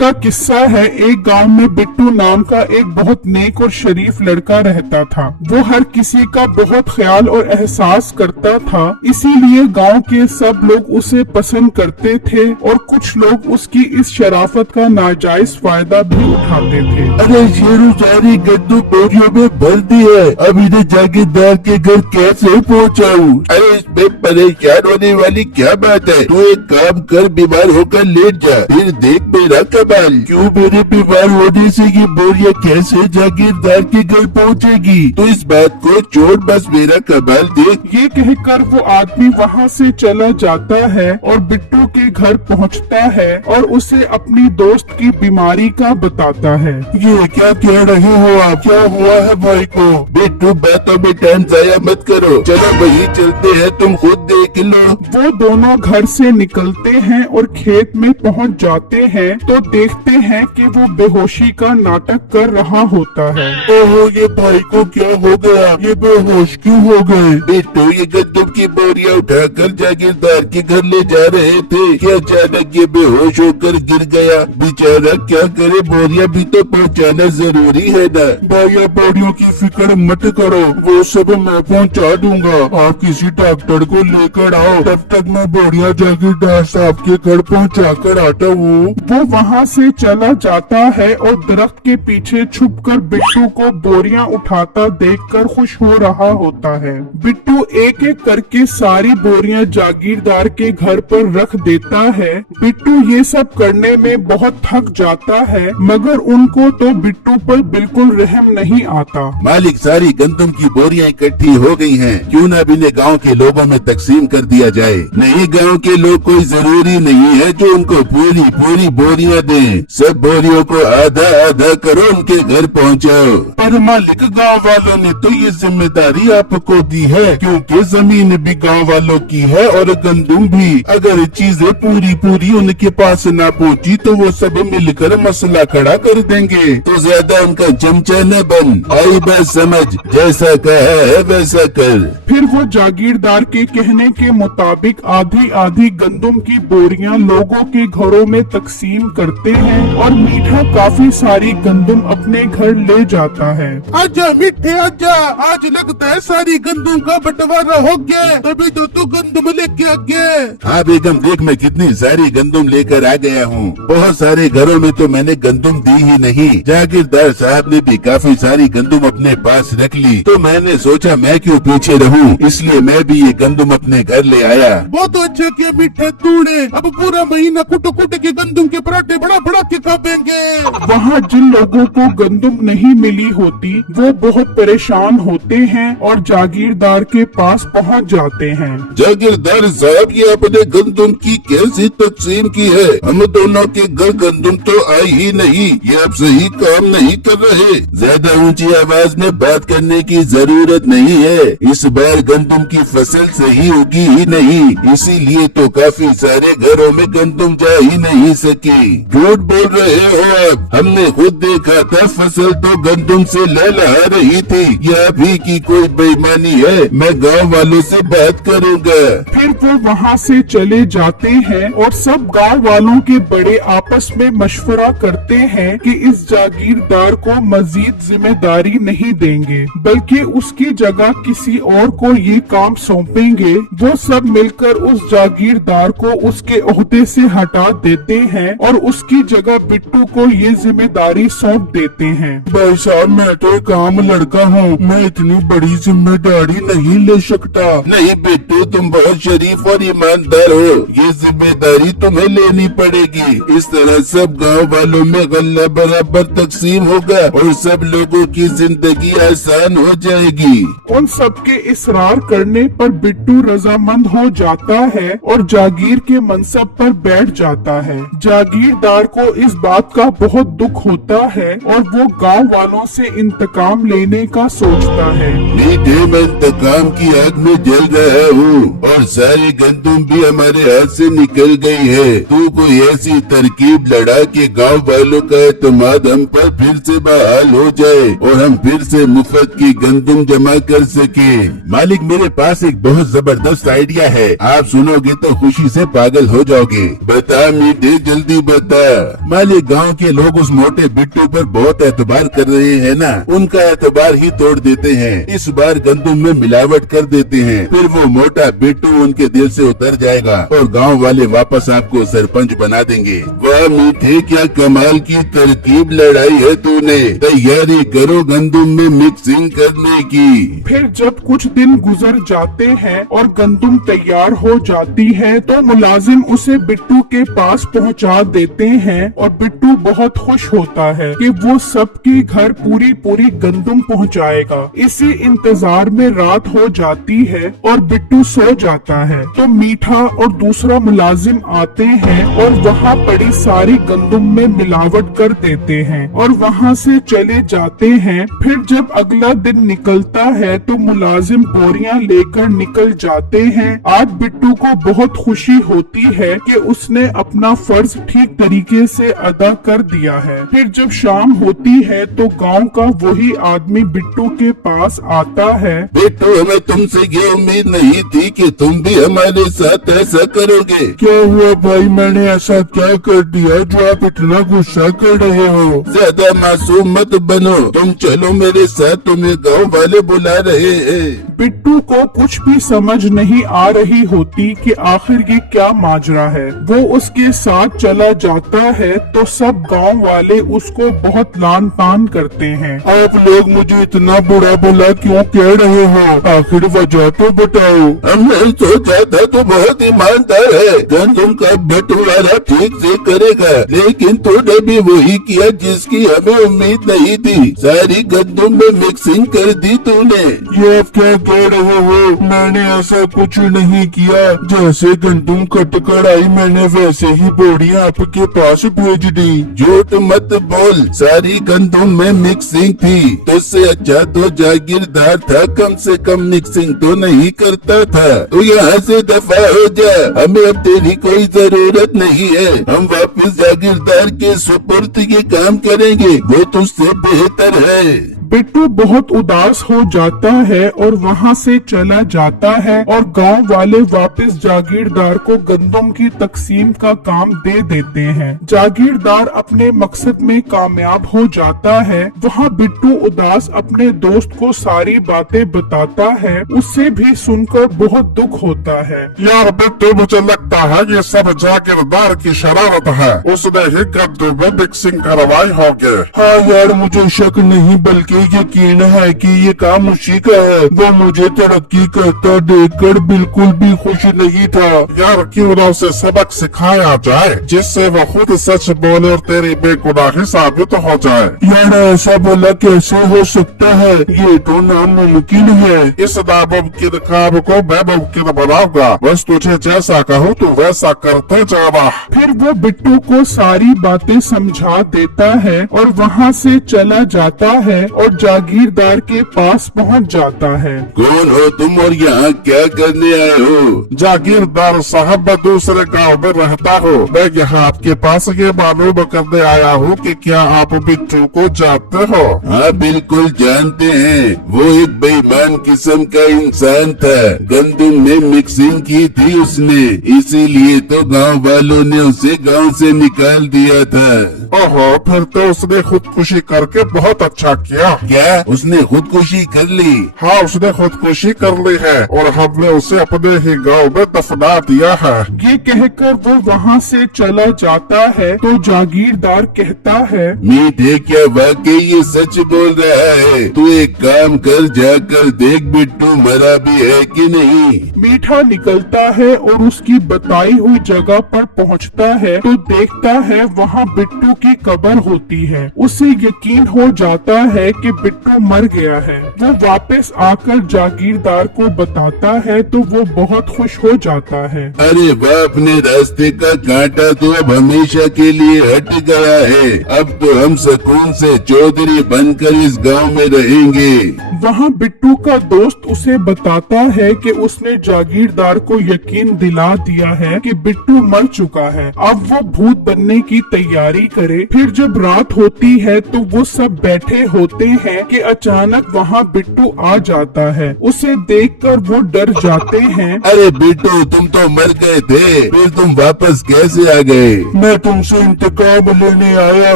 का किस्सा है। एक गांव में बिट्टू नाम का एक बहुत नेक और शरीफ लड़का रहता था। वो हर किसी का बहुत ख्याल और एहसास करता था, इसीलिए गांव के सब लोग उसे पसंद करते थे और कुछ लोग उसकी इस शराफत का नाजायज फायदा भी उठाते थे। अरे शेरू सारी गद्दू बोरियों में भर दी है, अब इन्हें जागीरदार के घर कैसे पहुंचाऊं? अरे इसमें परेशान होने वाली क्या बात है? तू एक काम कर, बीमार होकर लेट जा, फिर देख मेरा कमाल। क्यों मेरे बीमार होने से ये बोरिया कैसे जागीरदार के घर पहुंचेगी? तो इस बात को छोड़, बस मेरा कमाल देख। ये कहकर वो आदमी वहाँ से चला जाता है और बिट्टू के घर पहुँचता है और उसे अपनी दोस्त की बीमारी का बताता है। ये क्या कह रहे हो आप? क्या हुआ है भाई को? बिट्टू बातों में टाइम जाया मत करो, चलो वही चलते हैं, तुम खुद देख लो। वो दोनों घर से निकलते हैं और खेत में पहुंच जाते हैं तो देखते हैं कि वो बेहोशी का नाटक कर रहा होता है। ओहो, ये भाई को क्या हो गया? ये बेहोश क्यों हो गए? बिट्टू ये गंदम की बोरियां उठाकर जागीरदार के घर ले जा रहे थे कि अचानक ये बेहोश होकर गिर गया। बेचारा क्या करे, बोरिया भी तो पहुंचाना जरूरी है ना। भैया बोरियों की फिक्र मत करो, वो सब मैं पहुंचा दूंगा। आप किसी डॉक्टर को लेकर आओ, तब तक मैं बोरिया जागीरदार साहब के घर पहुंचा कर आता हूँ। वो वहाँ से चला जाता है और दरख्त के पीछे छुपकर बिट्टू को बोरियां उठाता देखकर खुश हो रहा होता है। बिट्टू एक एक करके सारी बोरियां जागीरदार के घर पर रख देता है। बिट्टू ये सब करने में बहुत थक जाता है, मगर उनको तो बिट्टू पर बिल्कुल रहम नहीं आता। मालिक, सारी गंदम की बोरियां इकट्ठी हो गई हैं, क्यों न अब इन्हें गाँव के लोगों में तकसीम कर दिया जाए। नहीं, गाँव के लोग कोई जरूरी नहीं है जो उनको पूरी पूरी बोरियां दें। सब बोरियों को आधा आधा करो, उनके घर पहुंचाओ। पर मालिक, गांव वालों ने तो ये जिम्मेदारी आपको दी है, क्योंकि जमीन भी गांव वालों की है और गंदम भी। अगर चीजें पूरी पूरी उनके पास ना पहुंची तो वो सब मिलकर मसला खड़ा कर देंगे। तो ज्यादा उनका चमचा न बन, आई बात समझ, जैसा कहा है वैसा कर। फिर वो जागीरदार के कहने के मुताबिक आधी आधी गंदम की बोरियां लोगों के घरों में तकसीम करते हैं और मीठा काफी सारी गंदम अपने घर ले जाता है। आजा मीठे आजा, आज लगता है सारी गंदम का बंटवारा हो गया, तभी तो तू गंदम लेके आ गया। हाँ बेगम, देख मैं कितनी सारी गंदम लेकर आ गया हूँ। बहुत सारे घरों में तो मैंने गंदम दी ही नहीं। जागीरदार साहब ने भी काफी सारी गंदम अपने पास रख ली, तो मैंने सोचा मैं क्यों पीछे रहूं, इसलिए मैं भी ये गंदम अपने घर ले आया। बहुत अच्छा किया मीठे तूने, अब पूरा महीना कुट कुट के गंदम के पराठे बड़ा बड़ा के खाएंगे। वहाँ जिन लोगों को गंदम नहीं मिली होती वो बहुत परेशान होते हैं और जागीरदार के पास पहुँच जाते हैं। जागीरदार साहब, ये आपने गंदम की कैसी तकसीम की है? हम दोनों के घर गंदम तो आई ही नहीं, ये आप सही काम नहीं कर रहे। ज्यादा ऊंची आवाज में बात करने की जरूरत नहीं है। इस बार गंदम की फसल सही होगी ही नहीं, इसीलिए तो काफी सारे घरों में गंदम जा ही नहीं सकी। झूठ बोल रहे हो आप, हमने खुद देखा था, फसल तो गंदम से लहलहा रही थी। ये आप ही की कोई बेईमानी है, मैं गांव वालों से बात करूंगा। फिर वो वहाँ से चले जाते हैं और सब गांव वालों के बड़े आपस में मशवरा करते हैं कि इस जागीरदार को मजीद जिम्मेदारी नहीं देंगे, बल्कि उसकी जगह किसी और को ये काम सौंपेंगे। वो सब मिलकर उस जागीरदार को उसके ओहदे से हटा देते हैं और उसकी जगह बिट्टू को ये जिम्मेदारी सौंप देते हैं। भाई साहब, मैं तो एक आम लड़का हूँ, मैं इतनी बड़ी जिम्मेदारी नहीं ले सकता। नहीं बिट्टू, तुम बहुत शरीफ और ईमानदार हो, ये जिम्मेदारी तुम्हें लेनी पड़ेगी। इस तरह सब गांव वालों में गल्ला बराबर तकसीम होगा और सब लोगों की जिंदगी आसान हो जाएगी। उन सबके इसरार करने पर बिट्टू रजामंद हो जाता है और जागीर के मनसब पर बैठ जाता है। जागीरदार को इस बात का बहुत दुख होता है और वो गांव वालों से इंतकाम लेने का सोचता है। मीठे, मैं इंतकाम की आग में जल रहा हूँ और सारी गंदम भी हमारे हाथ से निकल गई है। तू कोई ऐसी तरकीब लड़ा कि गांव वालों का एतमाद हम पर फिर से बहाल हो जाए और हम फिर से मुफ्त की गंदम जमा कर सके। मालिक, मेरे पास एक बहुत जबरदस्त आइडिया है, आप सुनोगे तो खुशी से पागल हो जाओगे। बता मीठे, जल्दी बता। मालिक, गांव के लोग उस मोटे बिट्टू पर बहुत एतबार कर रहे हैं ना, उनका एतबार ही तोड़ देते हैं। इस बार गंदुम में मिलावट कर देते हैं, फिर वो मोटा बिट्टू उनके दिल से उतर जाएगा और गांव वाले वापस आपको सरपंच बना देंगे। वाह मीठे, क्या कमाल की तरकीब लड़ाई है तूने। तैयारी करो गंदुम में मिक्सिंग करने की। फिर जब कुछ दिन गुजर जाते हैं और गंदुम तैयार हो जाती है तो मुलाजिम उसे बिट्टू के पास पहुंचा देते हैं और बिट्टू बहुत खुश होता है कि वो सबके घर पूरी गंदुम पहुंचाएगा। इसी इंतजार में रात हो जाती है और बिट्टू सो जाता है तो मीठा और दूसरा मुलाजिम आते हैं और वहाँ पड़ी सारी गंदुम में मिलावट कर देते हैं और वहाँ से चले जाते हैं। फिर जब अगला दिन निकलता है तो मुलाजिम बोरियां लेकर निकल जाते हैं। आज बिट्टू को बहुत खुशी होती है कि उसने अपना फर्ज ठीक तरीके से अदा कर दिया है। फिर जब शाम होती है तो गांव का वही आदमी बिट्टू के पास आता है। बिट्टू, हमें तुमसे ये उम्मीद नहीं थी कि तुम भी हमारे साथ ऐसा करोगे। क्या हुआ भाई, मैंने ऐसा क्या कर दिया जो आप इतना गुस्सा कर रहे हो? ज्यादा मासूम मत बनो, तुम चलो मेरे साथ, तुम्हें गांव वाले बुला रहे हैं। बिट्टू को कुछ भी समझ नहीं आ रही होती कि आखिर ये क्या माजरा है। वो उसके साथ चला जाता है तो सब गांव वाले उसको बहुत लान तान करते हैं। आप लोग मुझे इतना बुरा भला क्यों कह रहे हो? आखिर वजह तो बताओ। हमने सोचा था तो बहुत ईमानदार है, गंदुम का बंटवारा ठीक से करेगा, लेकिन तूने भी वही किया जिसकी हमें उम्मीद नहीं थी। सारी गंदुम में मिक्सिंग कर दी तूने। ये आप क्या कह रहे हो? मैंने ऐसा कुछ नहीं किया। जैसे गंदुम कट कर आई मैंने वैसे ही बोरियां आपके पास भेज दी। झूठ मत बोल, सारी गंदुम में मिक्सिंग थी। तुझसे अच्छा तो जागीरदार था, कम से कम मिक्सिंग तो नहीं करता था। तो यहाँ से दफा हो जा, हमें अब तेरी कोई जरूरत नहीं है। हम वापस जागीरदार के सुपुर्द ये काम करेंगे, वो तुझसे बेहतर है। बिट्टू बहुत उदास हो जाता है और वहाँ से चला जाता है और गांव वाले वापस जागीरदार को गंदुम की तकसीम का काम दे देते हैं। जागीरदार अपने मकसद में कामयाब हो जाता है। वहाँ बिट्टू उदास अपने दोस्त को सारी बातें बताता है। उससे भी सुनकर बहुत दुख होता है। यार बिट्टू, मुझे लगता है ये सब जागीरदार की शरारत है। उसने ही गंदुम में मिक्सिंग करवाई होगी। हाँ यार, मुझे शक नहीं बल्कि यकीन है कि ये काम उसी का है। वो मुझे तरक्की करता देखकर बिल्कुल भी खुश नहीं था। यार क्यों ना उसे सबक सिखाया जाए जिससे वो खुद सच बोले और तेरी बेगुनाही साबित हो जाए। यार ऐसा बोला कैसे हो सकता है? ये तो नामुमकिन है। इस नामुमकिन काम को मैं मुमकिन बनाऊंगा। बस तुझे जैसा कहूँ तू वैसा करते जाना। फिर वो बिट्टू को सारी बातें समझा देता है और वहाँ से चला जाता है और जागीरदार के पास पहुँच जाता है। कौन हो तुम और यहाँ क्या करने आए हो? जागीरदार साहब, मैं दूसरे गांव में रहता हूँ। मैं यहाँ आपके पास ये मालूम करने आया हूँ कि क्या आप बिट्टू को जानते हो? हाँ बिल्कुल जानते हैं, वो एक बेईमान किस्म का इंसान था। गंदुम में मिक्सिंग की थी उसने, इसीलिए तो गांव वालों ने उसे गांव से निकाल दिया था। ओहो, फिर तो उसने खुदकुशी करके बहुत अच्छा किया। क्या उसने खुदकुशी कर ली? हाँ, उसने खुदकुशी कर ली है और हमने उसे अपने ही गांव में दफना दिया है। ये कहकर वो वहाँ से चला जाता है तो जागीरदार कहता है, मीठे, क्या वाकई ये सच बोल रहा है? तू एक काम कर, जाकर देख बिट्टू मरा भी है कि नहीं। मीठा निकलता है और उसकी बताई हुई जगह पर पहुँचता है तो देखता है वहाँ बिट्टू की कब्र होती है। उसे यकीन हो जाता है कि बिट्टू मर गया है। वो वापस आकर जागीरदार को बताता है तो वो बहुत खुश हो जाता है। अरे वाह, अपने रास्ते का कांटा तो अब हमेशा के लिए हट गया है। अब तो हम सुकून से चौधरी बनकर इस गांव में रहेंगे। वहाँ बिट्टू का दोस्त उसे बताता है कि उसने जागीरदार को यकीन दिला दिया है कि बिट्टू मर चुका है, अब वो भूत बनने की तैयारी करे। फिर जब रात होती है तो वो सब बैठे होते हैं कि अचानक वहाँ बिट्टू आ जाता है। उसे देखकर वो डर जाते हैं। अरे बिट्टू, तुम तो मर गए थे, फिर तुम वापस कैसे आ गए? मैं तुमसे इंतकाम लेने आया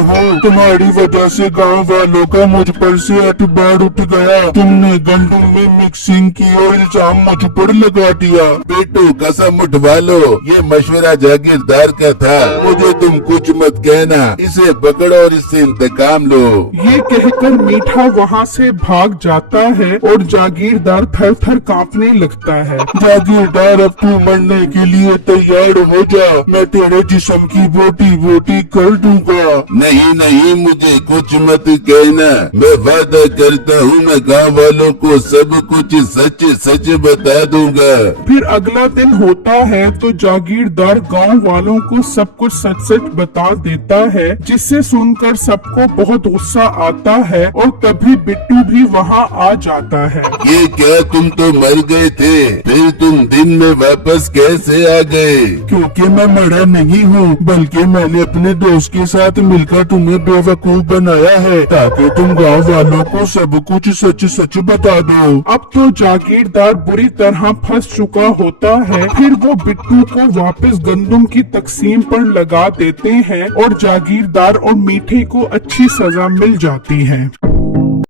हूँ। तुम्हारी वजह से गांव वालों का मुझ पर से एतबार उठ गया। तुमने गंदुम में मिक्सिंग की और इल्जाम मुझ पर लगा दिया। बिट्टू, कसम उठवा लो, ये मशवरा जागीरदार का था। मुझे तुम कुछ मत कहना, इसे पकड़ो और इससे इंतकाम लो। ये कहकर मीठा वहाँ से भाग जाता है और जागीरदार थर थर कांपने लगता है। जागीरदार, अब तू मरने के लिए तैयार हो जा। मैं तेरे जिस्म की बोटी बोटी कर दूंगा। नहीं नहीं, मुझे कुछ मत कहना। मैं वादा करता हूँ, मैं गाँव वालों को सब कुछ सच सच बता दूंगा। फिर अगला दिन होता है तो जागीरदार गांव वालों को सब कुछ सच सच बता देता है, जिससे सुनकर सबको बहुत गुस्सा आता है और तभी बिट्टू भी वहाँ आ जाता है। ये क्या, तुम तो मर गए थे, फिर तुम दिन में वापस कैसे आ गए? क्योंकि मैं मरा नहीं हूँ, बल्कि मैंने अपने दोस्त के साथ मिलकर तुम्हें बेवकूफ बनाया है, ताकि तुम गांव वालों को सब कुछ सच सच बता दो। अब तो जागीरदार बुरी तरह फंस चुका होता है। फिर वो बिट्टू को वापस गंदुम की तकसीम पर लगा देते हैं और जागीरदार और मीठे को अच्छी सजा मिल जाती है।